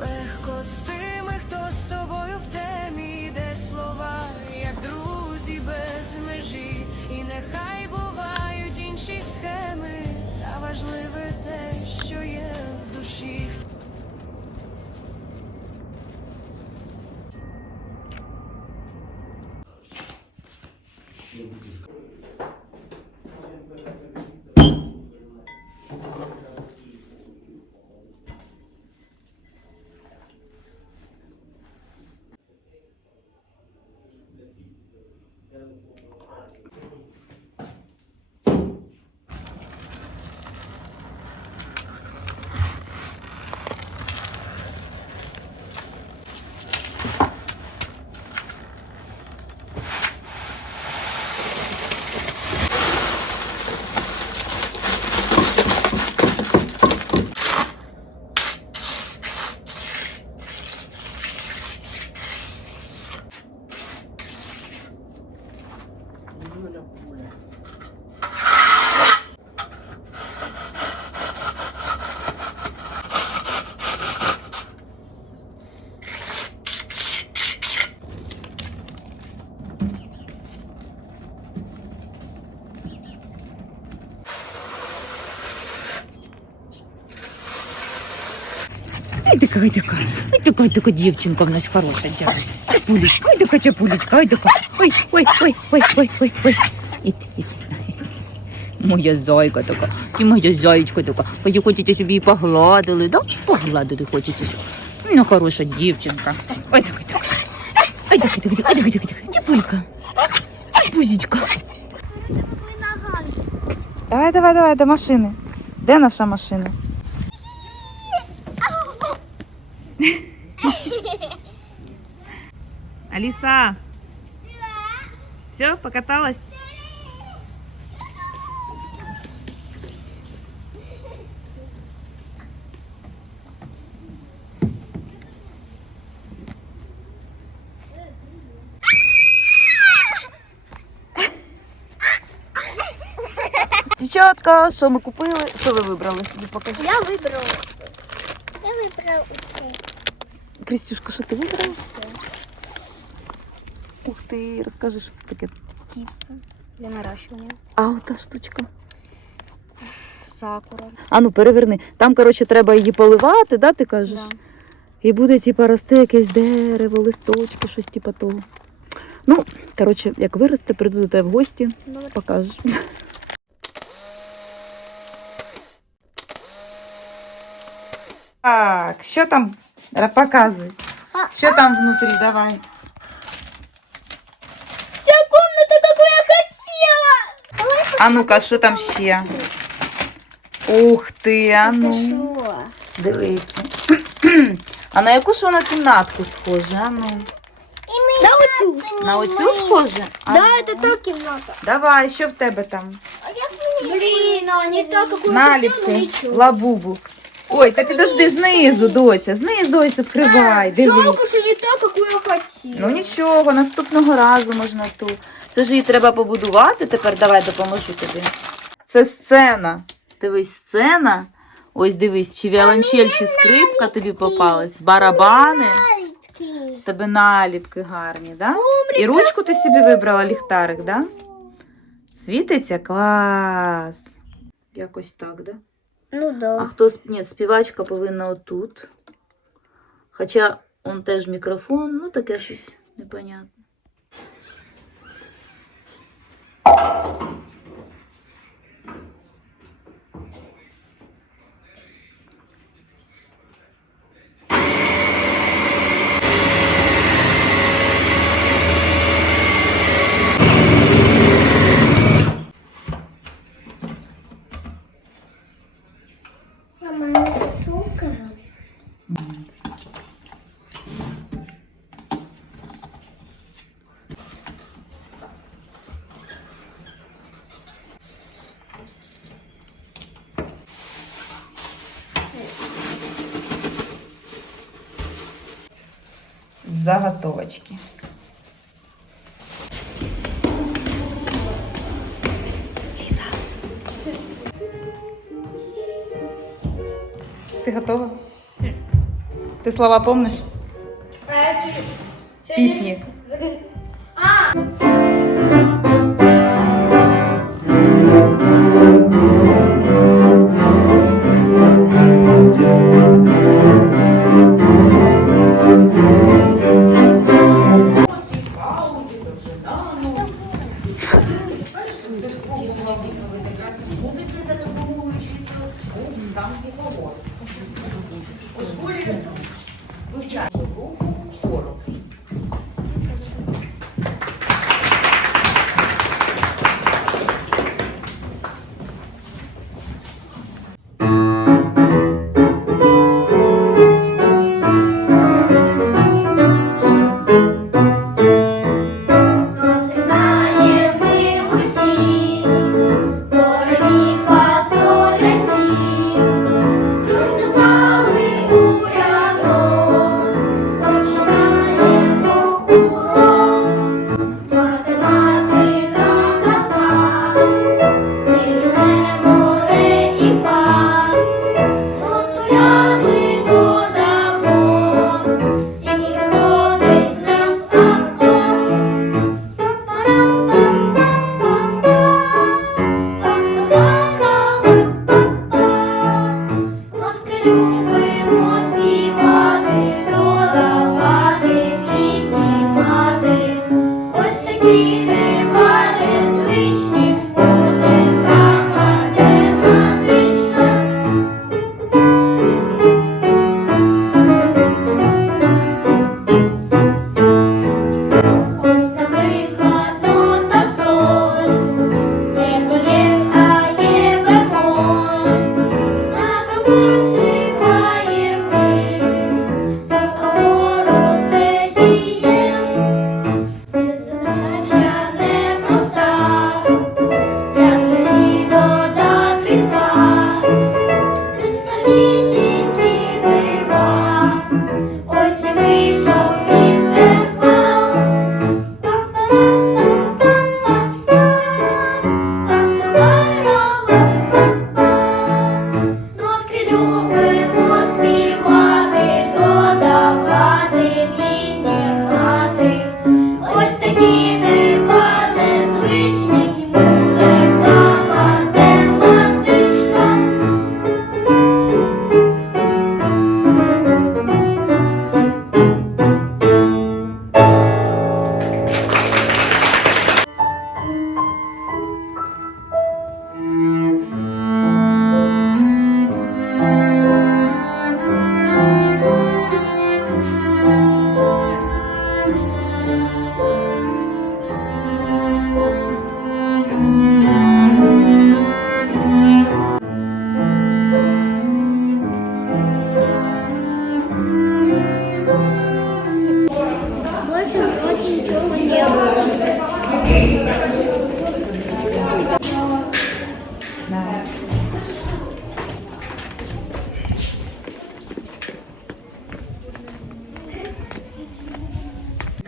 Легко з тими, хто з тобою в темі, де слова, як друзі без межі, і нехай Ай така, ай така, ай така, ай така дівчинка нас хороша, дякую. Чапулечка, ай така чапулечка, ай така. Ой, ой, ой, ой, ой, ой, ой. Іди, іди. Моя зайка така, ти моя зайчка така. Ви хочете, щоб її погладили, да? Погладити хочете, щоб. Ну, хороша дівчинка. Ай така. Ай така, ай така, ай така, ай така. Чапулька. Чапузечка. Давай, давай, давай, до машини. Де наша машина? Алиса. Все, покаталась? Дівчатка, що ми купили? Що ви вибрали собі? Покажи. Я вибрала це. Я вибрала це. Крістюшка, що ти вибрала? Ух ти, розкажи, що це таке. Тіпси для наращування. А ота штучка. Сакура. А ну переверни. Там, коротше, треба її поливати, да, ти кажеш? Да. І буде, типа, рости якесь дерево, листочки, щось типа того. Ну, коротше, як виросте, прийду до тебе в гості, Добре. покажеш. Так, що там? Показуй. Що там внутрі, давай. Ця комната, яку я хотіла! А ну-ка, що там ще? Ух ти, а ну. Диви які. А на яку ж вона кімнатку схожа? А ну. На оцю. На оцю схоже? А Да, ну. это та кімната. Давай, що в тебе там? Блін, а не так, яку у Наліпки, лабубу. Ой, та підожди, знизу, доця, знизу ось відкривай, дивись. Жалко, що не так, яку я хотіла. Ну нічого, наступного разу можна ту. Це ж її треба побудувати. Тепер давай допоможу тобі. Це сцена. Дивись, сцена. Ось дивись, чи віолончель, чи скрипка тобі попалась. Барабани. В Тебе наліпки гарні, да? І ручку ти собі вибрала ліхтарик, да? Світиться? Клас. Якось так, да? Ну А да. хто сп- ні, співачка повинна отут. Хоча он теж мікрофон, ну таке щось непонятне. Заготовочки. Ти готова? Ти слова помниш? Пісні.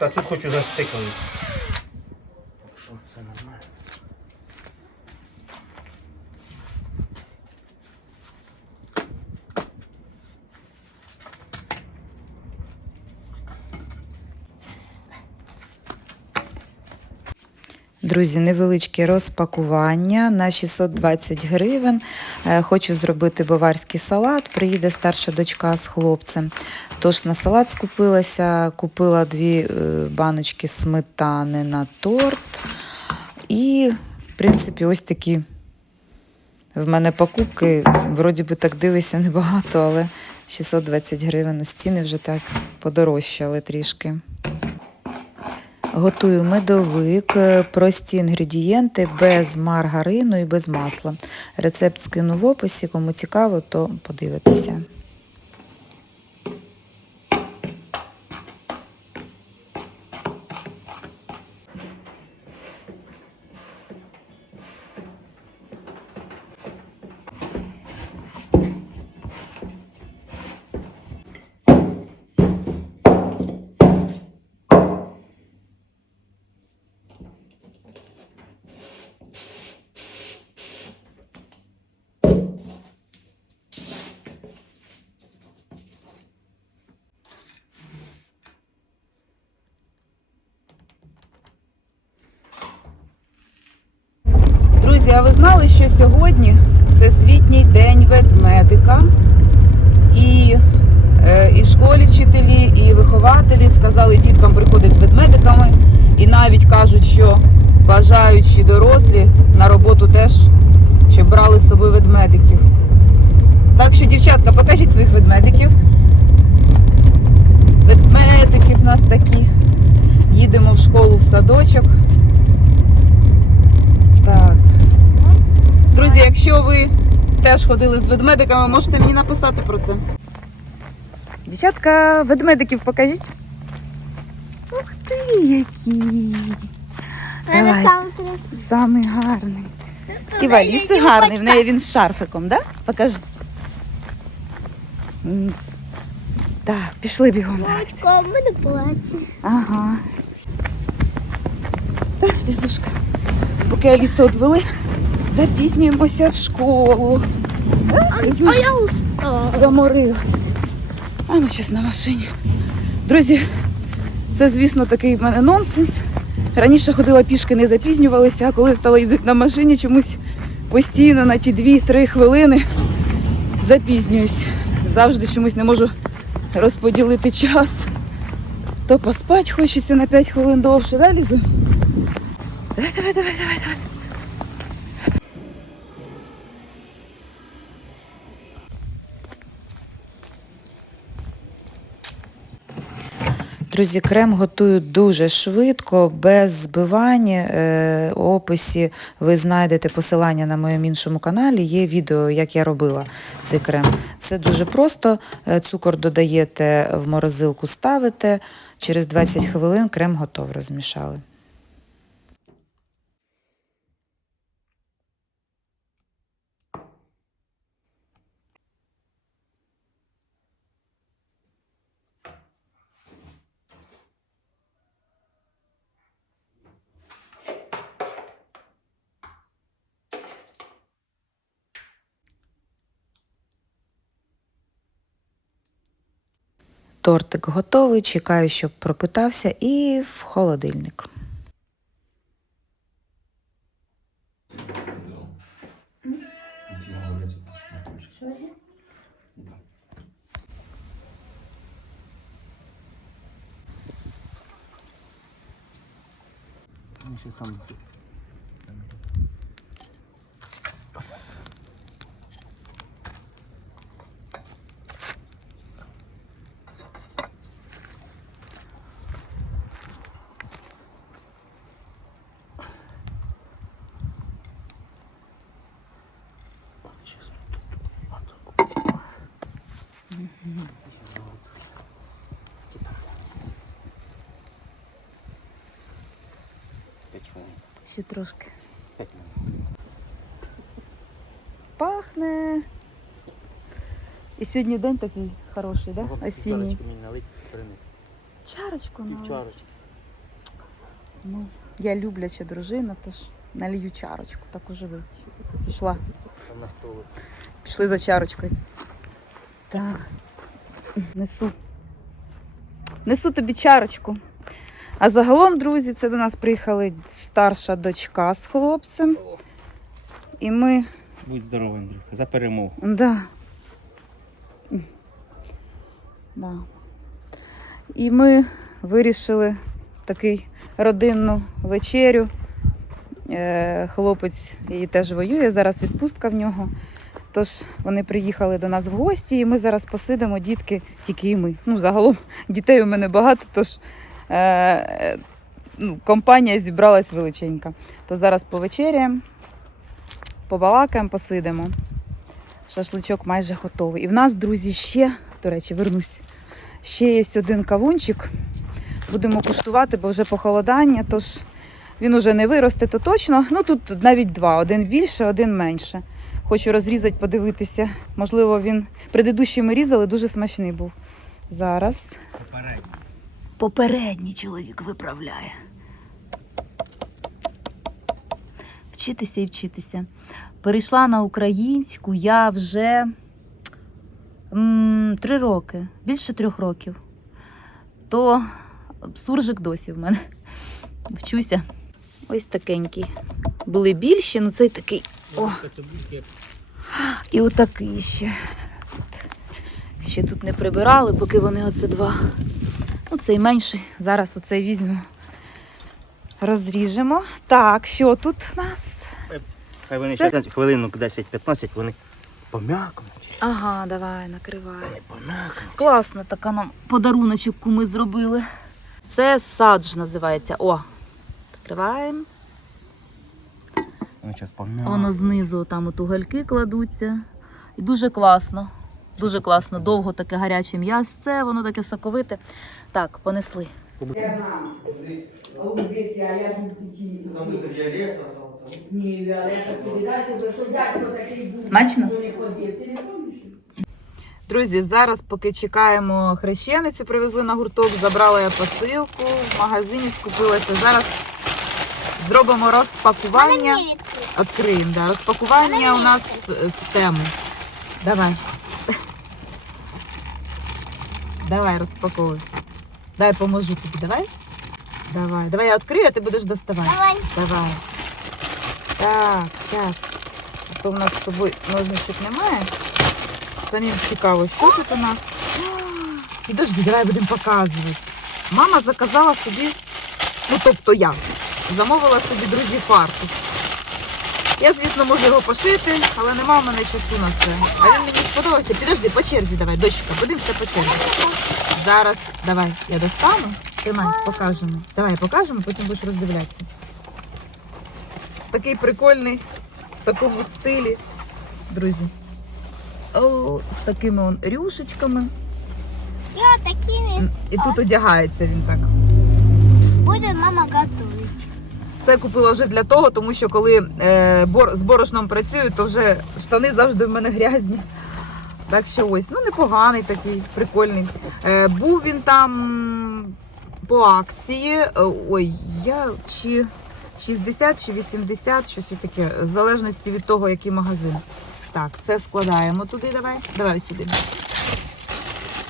А тут хочу застикали. Так що все нормально. Друзі, невеличке розпакування на 620 гривень. Е, Хочу зробити баварський салат. Приїде старша дочка з хлопцем. Тож на салат скупилася, купила дві е, баночки сметани на торт. І, в принципі, ось такі в мене покупки. Вроді би так дивишся небагато, але 620 гривень. Ось ціни вже так подорожчали трішки. Готую медовик, е, прості інгредієнти без маргарину і без масла. Рецепт скину в описі. Кому цікаво, то подивитися. Друзі, а ви знали, що сьогодні Всесвітній день ведмедика? І, е, і в школі вчителі, і вихователі сказали діткам приходять з ведмедиками, і навіть кажуть, що бажаючі дорослі на роботу теж, щоб брали з собою ведмедиків. Так що, дівчатка, покажіть своїх ведмедиків. Ведмедики в нас такі. Їдемо в школу в садочок. Так. Друзі, якщо ви теж ходили з ведмедиками, можете мені написати про це. Дівчатка, ведмедиків покажіть. Ух ти, які! Давай. Самий гарний. І Валіси гарний, в неї він з шарфиком, да? Покажи. Так, пішли бігом. Батько, в мене плаття. Ага. Так, Лізушка. Поки Алісу відвели, запізнюємося в школу. А я устала. заморилась. А ми зараз на машині. Друзі, це, звісно, такий в мене нонсенс. Раніше ходила пішки, не запізнювалися, а коли стала їздити на машині, чомусь постійно на ті 2-3 хвилини запізнююсь. Завжди чомусь не можу розподілити час. То поспать хочеться на 5 хвилин довше, да, Лізу? Давай, давай, давай, давай, давай. Друзі, крем готують дуже швидко, без збивань. Е, описі ви знайдете посилання на моєму іншому каналі. Є відео, як я робила цей крем. Все дуже просто. Е, Цукор додаєте в морозилку, ставите. Через 20 хвилин крем готов розмішали. Тортик готовий, чекаю, щоб пропитався, і в холодильник. Ну, ще сам. П'ять хвилин. Ще трошки. Пахне. І сьогодні день такий хороший, да? осінній. Чарочку мені налить, принести. Чарочку налить. Півчарочки. Ну, я любляча дружина, тож налью чарочку, так уже ви. Пішла. Там на столу. Пішли за чарочкою. Так. Несу. Несу тобі чарочку. А загалом, друзі, це до нас приїхали старша дочка з хлопцем. І ми. Будь здоровий, Андрюха. За перемогу. Да. Да. І ми вирішили такий родинну вечерю. Е, Хлопець її теж воює, зараз відпустка в нього. Тож вони приїхали до нас в гості, і ми зараз посидимо, дітки, тільки і ми. Ну, загалом дітей у мене багато, тож ну, компанія зібралась величенька. То зараз повечеряємо, побалакаємо, посидимо. Шашличок майже готовий. І в нас, друзі, ще, до речі, вернусь. Ще є один кавунчик. Будемо куштувати, бо вже похолодання, тож він уже не виросте, то точно. Ну тут навіть два: один більше, один менше. Хочу розрізати, подивитися. Можливо, він предыдущий ми різали, дуже смачний був. Зараз. Попередньо. Попередній чоловік виправляє. Вчитися і вчитися. Перейшла на українську я вже м, три роки, більше трьох років. То суржик досі в мене. Вчуся. Ось такенький. Були більші, ну цей такий. О, і отакий ще. Ще тут не прибирали, поки вони оце два. Ну, цей менший. Зараз оцей візьмемо. Розріжемо. Так, що тут у нас? Хай вони ще хвилинок 10-15, вони пом'якнуть. Ага, давай, накривай. Пом'якнуть. Класно, така нам подаруночок куми зробили. Це садж називається. О, пом'якнуть. Воно знизу там от угольки кладуться. І дуже класно. Дуже класно. Довго таке гаряче м'ясце, воно таке соковите. Так, понесли. Смачно? Друзі, зараз поки чекаємо хрещеницю, привезли на гурток, забрала я посилку, в магазині скупилася. Зараз зробимо розпакування. Відкриємо, да. Розпакування у нас з теми. Давай. Давай, розпаковуй. Дай поможу тобі, давай. Давай. Давай я відкрию, а ти будеш доставати. Давай. Давай. Так, зараз. А то в нас з собою ножничок немає. Самим цікаво, що тут у нас. Підожди, давай будемо показувати. Мама заказала собі, ну тобто я, замовила собі друзі фартух. Я, звісно, можу його пошити, але нема в мене часу на це. А він мені сподобався. Підожди, по черзі давай, дочка, все по черзі. Зараз давай, я достану. Тримай, покажемо. Давай покажемо, потім будеш роздивлятися. Такий прикольний в такому стилі, друзі. О, з такими он рюшечками. Я такими І тут одягається він так. будет мама готовить. Це купила вже для того, тому що коли е, бор, з борошном працюю, то вже штани завжди в мене грязні. Так що ось, ну непоганий такий, прикольний. Е, був він там по акції. е, Ой, я чи 60 чи 80, щось таке, в залежності від того, який магазин. Так, це складаємо туди, давай. Давай сюди.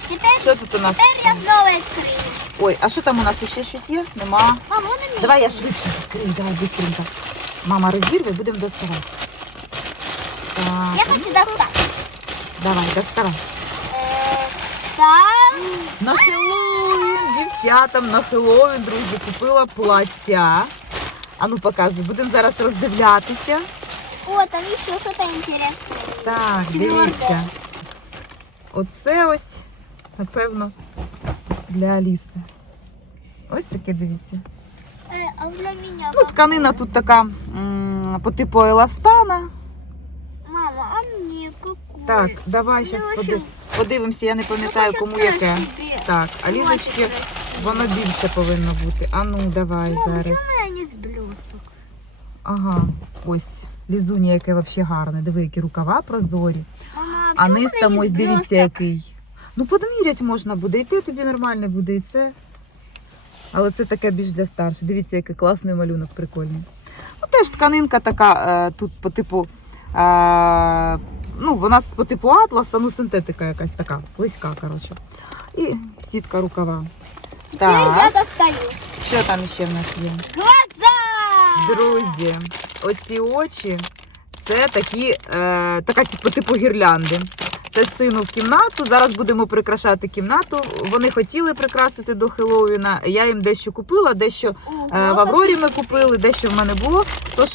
Теперь, Що тут у нас? теперь я снова открою. Ой, а що там у нас ще щось є? Нема. Мам, вон и Давай я швидше відкрию, давай быстренько. Мама розірве, будемо доставати. Я Так, хочу достать. давай, доставай. Э, Там. На Хеллоуін, дівчатам на Хеллоуін, друзі, купила плаття. А ну показуй, будемо зараз роздивлятися. О, там еще что-то интересное. Так, дивіться. Оце ось, напевно, для Аліси. Ось таке дивіться. Э, а для меня? Ну, тканина тут така м, по типу еластана. Мама, а мне какой? Так, давай зараз в общем, подивимося, я не пам'ятаю, Ну, кому яке. Так, а лізочки воно більше повинно бути. А ну, давай Мам, зараз. я не з блісток? Ага, ось. Лізуня, яке взагалі гарне. Диви, які рукава прозорі. Мама, А низ там ось дивіться який. Ну, подмірять можна буде, і ти тобі нормально буде, і це. Але це таке більш для старших. Дивіться, який класний малюнок, прикольний. Ну, теж тканинка така е, тут по типу. Е, ну, вона по типу атласа, ну синтетика якась така, слизька, коротше. І сітка рукава. Тепер Так. я достаю. Що там ще в нас є? Глаза! Друзі, оці очі це такі, е, така типу, типу гірлянди. Це сину в кімнату. Зараз будемо прикрашати кімнату. Вони хотіли прикрасити до Хеллоуіна. Я їм дещо купила, дещо е, в Аврорі ми купили, дещо в мене було. Тож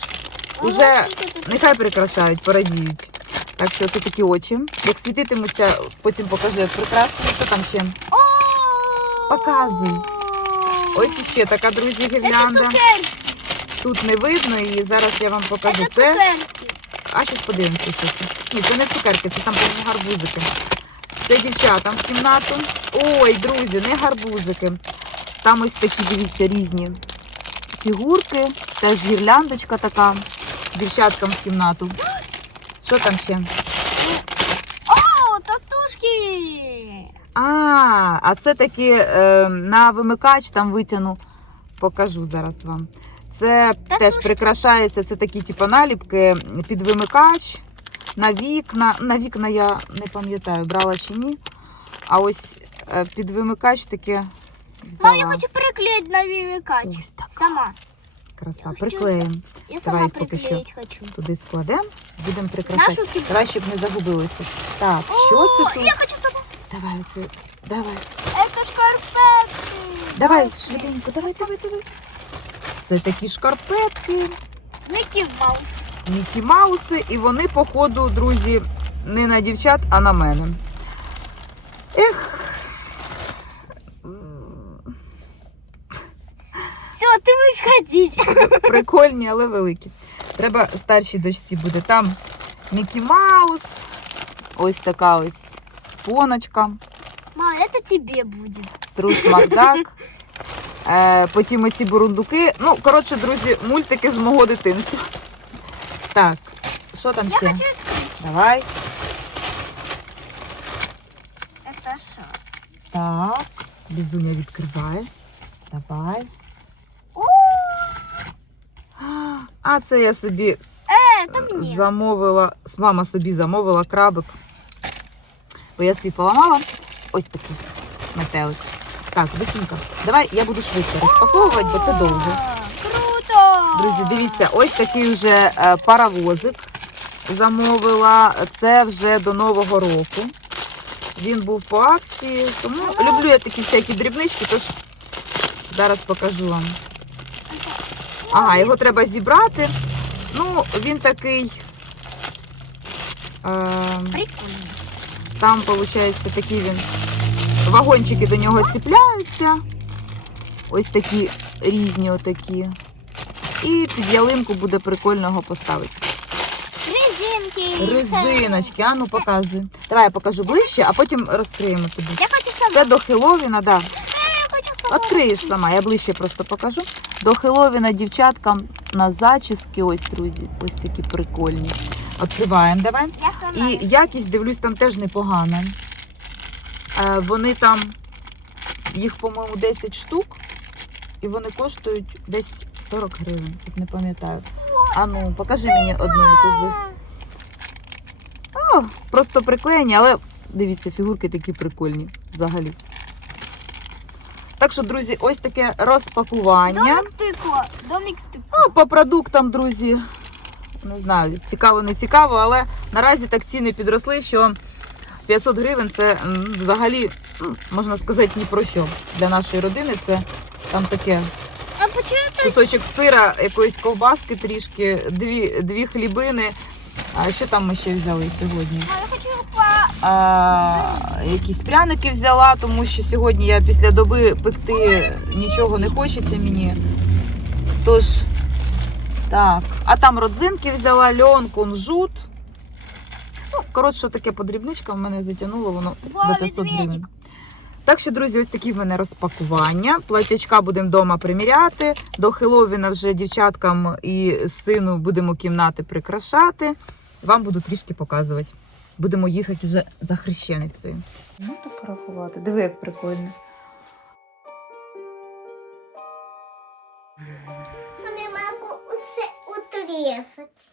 уже нехай прикрашають, порадіють. Так що це такі очі. Як світитимуться, потім покажу, як прикрасити. Що там ще? Показуй. Ось іще така, друзі, гірлянда. Тут не видно, і зараз я вам покажу Це це. цукерки. А щось подивимося, що це. Ні, це не цукерки, це там повні гарбузики. Це дівчатам в кімнату. Ой, друзі, не гарбузики. Там ось такі, дивіться, різні фігурки. Теж гірляндочка така. Дівчаткам в кімнату. Що там ще? О, татушки! А, а це таки е, на вимикач там витягну. Покажу зараз вам. Це Та теж ну прикрашається, це такі типу, наліпки під вимикач, на вікна. На вікна я не пам'ятаю, брала чи ні. А ось е, під вимикач таке. Мам, я хочу приклеить на вимикач. Ось така Сама. краса. хочу Приклеїмо. Я Давай сама поки що. хочу. Туди складемо, будемо прикрашати. Давай, щоб не загубилося. Так, що це тут? Я хочу сама. Давай оце. Давай. Это шкарпетки. Давай, швиденько, давай, давай, давай. Це такі шкарпетки, Микки Маус. Мікі Мауси, і вони, походу, друзі, не на дівчат, а на мене. Ех. Все, ты будешь ходить. Прикольні, але великі. Треба старшій дочці буде. Там Мікі Маус, ось така ось поночка. Мама, это тебе будет. Струш Макдак. Е, потім оці бурундуки. Ну, коротше, друзі, мультики з мого дитинства. Так, що там Я ще? хочу открыть. Давай. Это что? Так. Безумя відкриває. Давай. А це я собі Э, это мне. замовила, с- мама собі замовила крабик. Бо я свій поламала. Ось такий метелик. Так, Висінка, давай я буду швидше розпаковувати, бо це довго. Круто! Друзі, дивіться, ось такий вже е, паровозик замовила. Це вже до Нового року. Він був по акції, тому люблю я такі всякі дрібнички, тож зараз покажу вам. Ага, його треба зібрати. Ну, він такий. Е, там, виходить, такий він. Вагончики до нього ціпляються. Ось такі різні отакі. І під ялинку буде прикольно його поставити. Резинки. Резиночки, а ну показуй. Давай я покажу ближче, а потім розкриємо тобі. Я хочу сама. Це до Хеловіна, да. Сама. Відкриєш сама, я ближче просто покажу. До Хеловіна дівчаткам на зачіски, ось, друзі, ось такі прикольні. Відкриваємо давай. Я сама. І якість, дивлюсь, там теж непогана. Е, вони там, їх, по-моєму, 10 штук, і вони коштують десь 40 гривень, тут не пам'ятаю. А ну, покажи мені одну якусь десь. О, просто приклеєні, але дивіться, фігурки такі прикольні взагалі. Так що, друзі, ось таке розпакування. Домик тыква. Домик тыква. Ну, по продуктам, друзі, не знаю, цікаво, не цікаво, але наразі так ціни підросли, що 500 гривень це взагалі, можна сказати, ні про що. Для нашої родини це там таке А кусочок сира, якоїсь ковбаски трішки, дві, дві хлібини. А що там ми ще взяли сьогодні? я хочу. А, якісь пряники взяла, тому що сьогодні я після доби пекти нічого не хочеться мені. Тож, так. А там родзинки взяла, льон, кунжут. Коротше, таке подрібничка в мене затягнуло воно Вау, до 500 гривень. Так що, друзі, ось такі в мене розпакування. Платячка будемо вдома приміряти. До Хеловіна вже дівчаткам і сину будемо кімнати прикрашати. Вам буду трішки показувати. Будемо їхати вже за хрещеницею. Ну, то порахувати. Диви, як прикольно. Маме, могу отрезать.